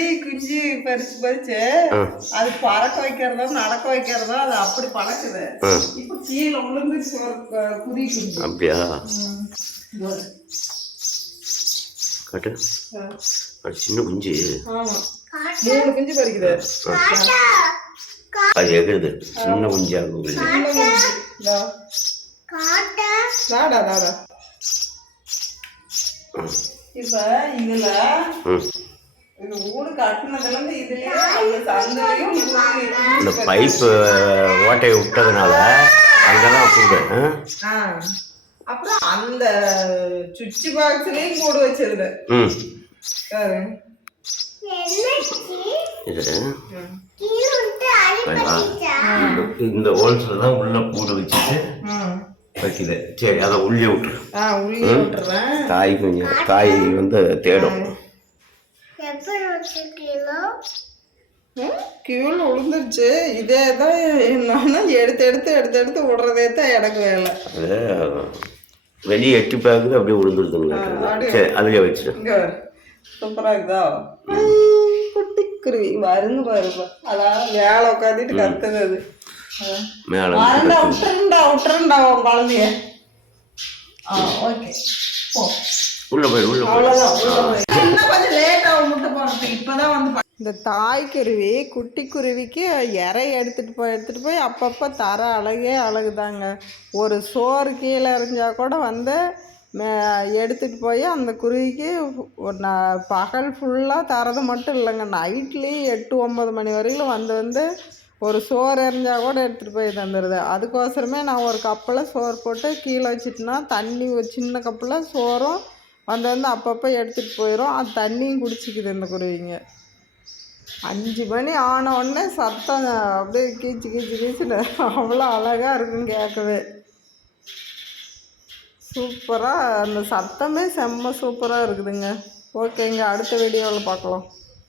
குருவி குஞ்சு பறிச்சு பறிச்சு அது பறக்க வைக்கிறதோ நடக்க வைக்கிறதோ அது அப்படி பழக்குது. இப்ப கீழே விழுந்து குருவி குஞ்சு. அப்படியா? காட்டு. சின்ன குஞ்சு. ஆமா 3 குஞ்சு பறிக்குது. அது எகுது. சின்ன குஞ்சா இருக்குது. இப்ப இதுல ஊடு கட்டினதுல இருந்து இந்த பைப்பு ஓட்டையை விட்டதுனால அங்கதான் கூடு. அப்புறம் அந்த சுவிட்ச் பாக்ஸ்லயும் கூடு வச்சிருது. இந்த ஹோல்ஸ்ல தான் உள்ள கூடு வச்சுட்டு வைக்குது. சரி, அதை உள்ளே விட்டுறேன். காய் கொஞ்சம் காய் வந்து தேடும். கீழே விழுந்துருச்சு. இதே தான் என்னன்னா எடுத்து எடுத்து எடுத்து எடுத்து விடுறதே தான் எனக்கு வேலை. வெளியே எட்டி பார்க்குது, அப்படியே விழுந்துருதுங்க. சரி, அதுலேயே வச்சுட்டு. சூப்பரா இருக்குதா? குட்டி குருவி வருங்க பாருங்க. அதான் வேலை உட்காந்துட்டு கத்துது. அது மேல விட்டுருண்டா உன் குழந்தைய. ஓகே, உள்ள போய் கொஞ்சம் லேட் ஆகும் முட்டை போடுறதுக்கு. இப்பதான் வந்து இந்த தாய்க்குருவி குட்டி குருவிக்கு இறை எடுத்துட்டு போய் அப்பப்போ தர அழகே அழகுதாங்க. ஒரு சோறு கீழே எறிஞ்சால் கூட வந்து எடுத்துகிட்டு போய் அந்த குருவிக்கு பகல் ஃபுல்லாக தரது மட்டும் இல்லைங்க, நைட்லேயும் 8-9 மணி வரையிலும் வந்து ஒரு சோறு எறிஞ்சால் கூட எடுத்துகிட்டு போய் தந்துடுது. அதுக்கோசரமே நான் ஒரு கப்பில் சோறு போட்டு கீழே வச்சிட்டேன்னா தண்ணி ஒரு சின்ன கப்பில் சோறும் வந்து அப்பப்போ எடுத்துகிட்டு போயிடும். அது தண்ணியும் குடிச்சிக்குது இந்த குருவிங்க. 5 மணி ஆன உடனே சத்தம் அப்படியே கீச்சு கீச்சு கீச்சுன்னு அவ்வளோ அழகாக இருக்குன்னு கேட்கவே. சூப்பராக அந்த சத்தமே செம்ம சூப்பராக இருக்குதுங்க. ஓகேங்க, அடுத்த வீடியோவில் பார்க்கலாம்.